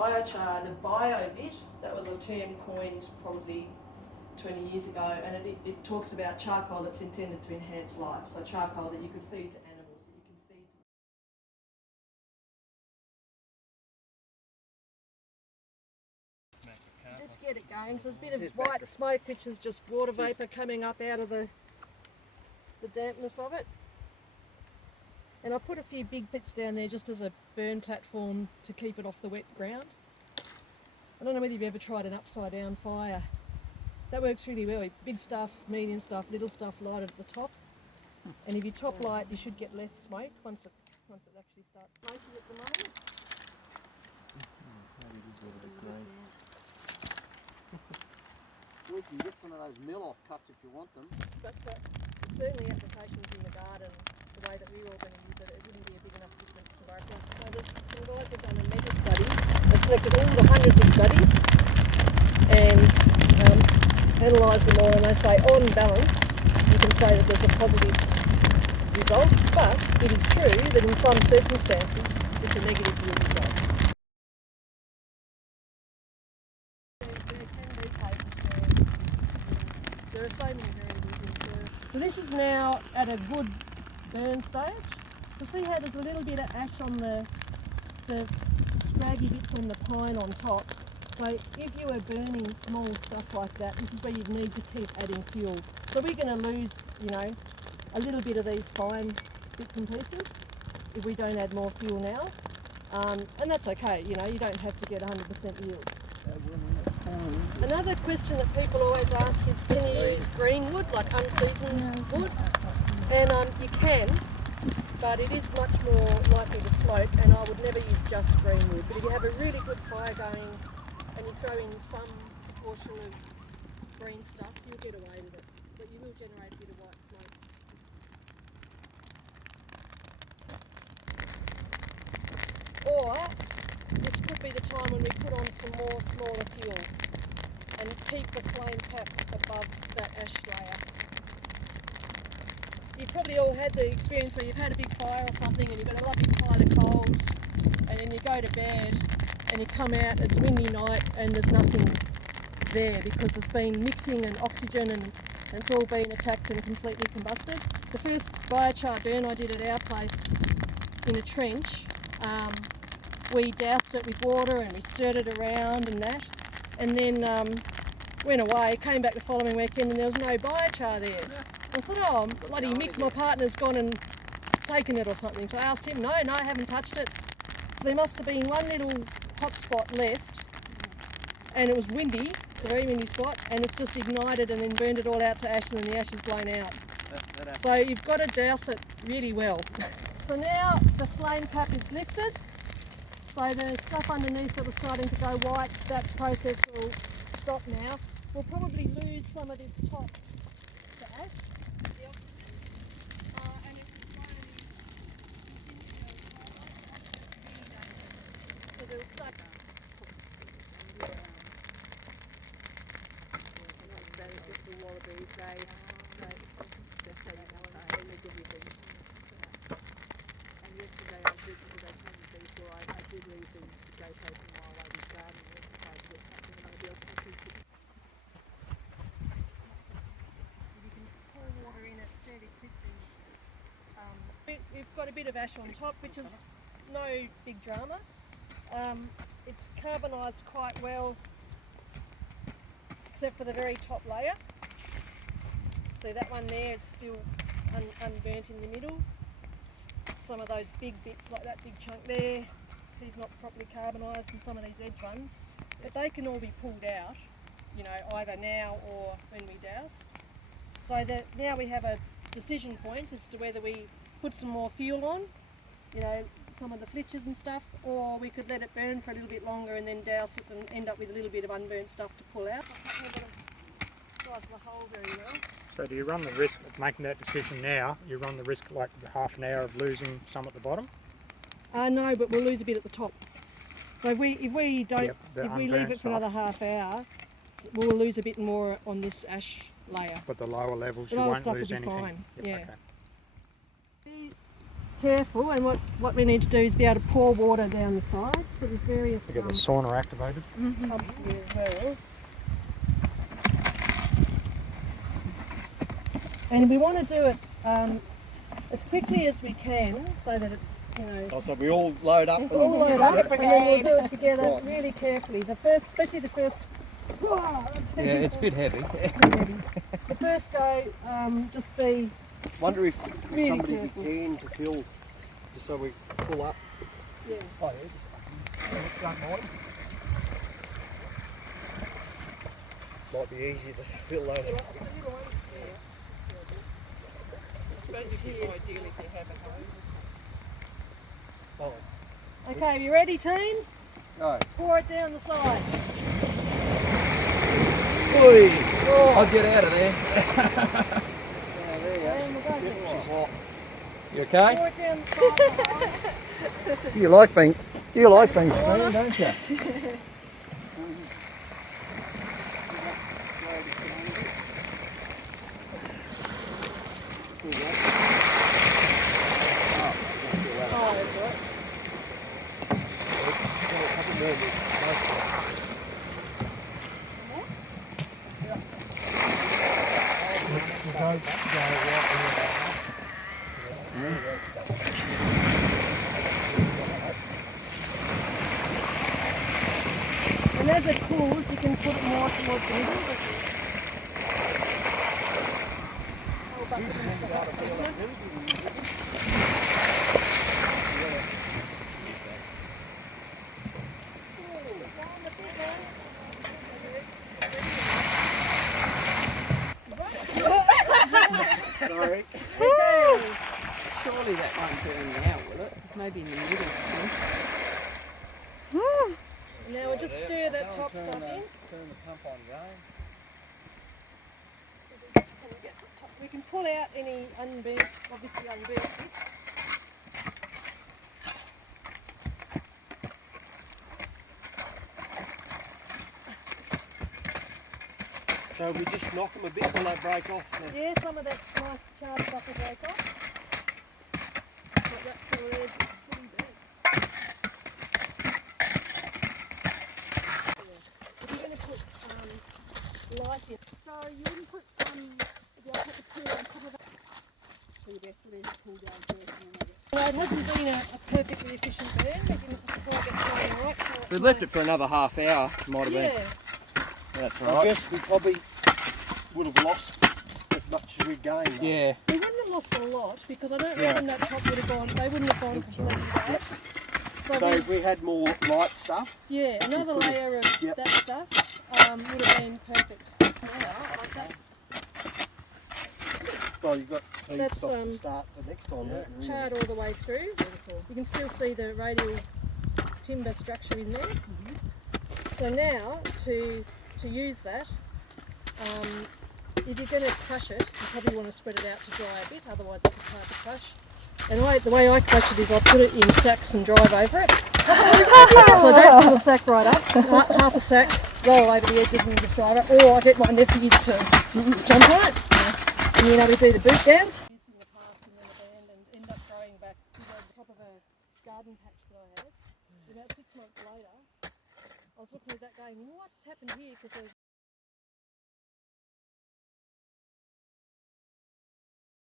biochar, the bio bit, that was a term coined probably 20 years ago, and it talks about charcoal that's intended to enhance life. So charcoal that you could feed to animals, that you can feed to... Just get it going. So there's a bit of white smoke, which is just water vapour coming up out of the dampness of it. And I put a few big bits down there just as a burn platform to keep it off the wet ground. I don't know whether you've ever tried an upside down fire. That works really well. Big stuff, medium stuff, little stuff lighted at the top. And if you top light, you should get less smoke once it actually starts smoking at the moment. We can get one of those mill-off cuts if you want them. But certainly applications in the garden, the way that we were all going to use it, it wouldn't be a big enough difference to work out. So there's some guys have done a mega study. They've collected all the hundreds of studies and analysed them all, and they say on balance you can say that there's a positive result, but it is true that in some circumstances it's a negative yield result. There are so many variables in soil. So this is now at a good burn stage. So see how there's a little bit of ash on the scraggy bits on the pine on top. So if you were burning small stuff like that, this is where you'd need to keep adding fuel. So we're going to lose, you know, a little bit of these fine bits and pieces if we don't add more fuel now. And that's okay, you know, you don't have to get 100% yield. Another question that people always ask is, can you use green wood, like unseasoned wood? And you can, but it is much more likely to smoke, and I would never use just green wood. But if you have a really good fire going and you throw in some proportion of green stuff, you'll get away with it. But you will generate a bit of white smoke. Or this could be the time when we put on some more smaller fuel and keep the flame cap above that ash layer. You've probably all had the experience where you've had a big fire or something and you've got a lovely pile of coals, and then you go to bed and you come out, it's a windy night and there's nothing there because it's been mixing and oxygen and it's all been attacked and completely combusted. The first biochar burn I did at our place in a trench, we doused it with water and we stirred it around and that, and then went away, came back the following weekend and there was no biochar there. I thought, oh, bloody Mick, my partner's gone and taken it or something. So I asked him, no, I haven't touched it. So there must have been one little hot spot left, and it was windy, it's a very windy spot, and it's just ignited and then burned it all out to ash, and then the ash is blown out. So you've got to douse it really well. So now the flame cap is lifted, so the stuff underneath that was starting to go white, that process will stop now. We'll probably lose some of this top to ash, the oxygen, and it will slowly continue to so they'll start We've got a bit of ash on top, which is no big drama. It's carbonised quite well, except for the very top layer. See that one there is still unburnt in the middle. Some of those big bits, like that big chunk there, he's not properly carbonised, and some of these edge ones. But they can all be pulled out, you know, either now or when we douse. So that now we have a decision point as to whether we put some more fuel on, you know, some of the flitches and stuff, or we could let it burn for a little bit longer and then douse it and end up with a little bit of unburnt stuff to pull out. Size the hole very well. So do you run the risk of making that decision now? You run the risk like half an hour of losing some at the bottom? No, but we'll lose a bit at the top. So if we leave it for another half hour, we'll lose a bit more on this ash layer. But the lower levels, the you lower won't stuff lose will be anything. fine. Yep, yeah. okay. careful, and what we need to do is be able to pour water down the side. So there's various To get the sauna activated. pumps here as well. And we want to do it as quickly as we can, so that it, you know, Oh, so we all load up. it's all load up, and then we'll do it together really carefully. The first, especially the first. Whoa, that's heavy. Yeah, it's a bit heavy. Too heavy. The first go, just be. Wonder if Really somebody careful. be keen to fill, just so we pull up. Yeah. Oh yeah, just don't mind. Might be easier to fill those. Oh. Okay, you ready, team? No. Pour it down the side. Oi! I'll get out of there. Yeah, there you And we'll go go. there. She's hot. You okay? Pour it down the side. You like being clean, Don't you? Oh, that's right. And as it cools, you can put it more towards the middle. Sorry. Okay. Surely that won't burn out, will it? Maybe in the middle. Now we'll just stir that top stuff in. Turn the pump on again. We can pull out any unburnt, obviously unburnt bits. So we just knock them a bit till they break off. Now. Yeah, some of that nice charred stuff will break off. Like that sort of edge, it's pretty big. If you're going to put light in, so you wouldn't put like put the seal on top of it. So you best let it cool down first and then well, it hasn't been a perfectly efficient burn. We didn't quite get going right. So We left it for another half hour, might have been. yeah. That's I right. guess we probably would have lost as much as we gained. Though. Yeah. We wouldn't have lost a lot because I don't reckon that top would have gone. They wouldn't have gone completely bad. So if we had more light stuff. yeah, another layer of Yep. that stuff would have been perfect. Like that. Well, you've got these That's, stuff to start the next time. don't you, really? Charred all the way through. You can still see the radial timber structure in there. So now to use that, if you're going to crush it, you probably want to spread it out to dry a bit, otherwise it's hard to crush. And the way I crush it is I put it in sacks and drive over it. So I don't fill the sack right up, half a sack, roll over the edges and just drive it, or I get my nephews to jump on it. And you know, we do the boot dance. In the past in the band and end up growing back to the top of a garden patch that I had. About 6 months later, I was looking at that going, what's happened here? Because there's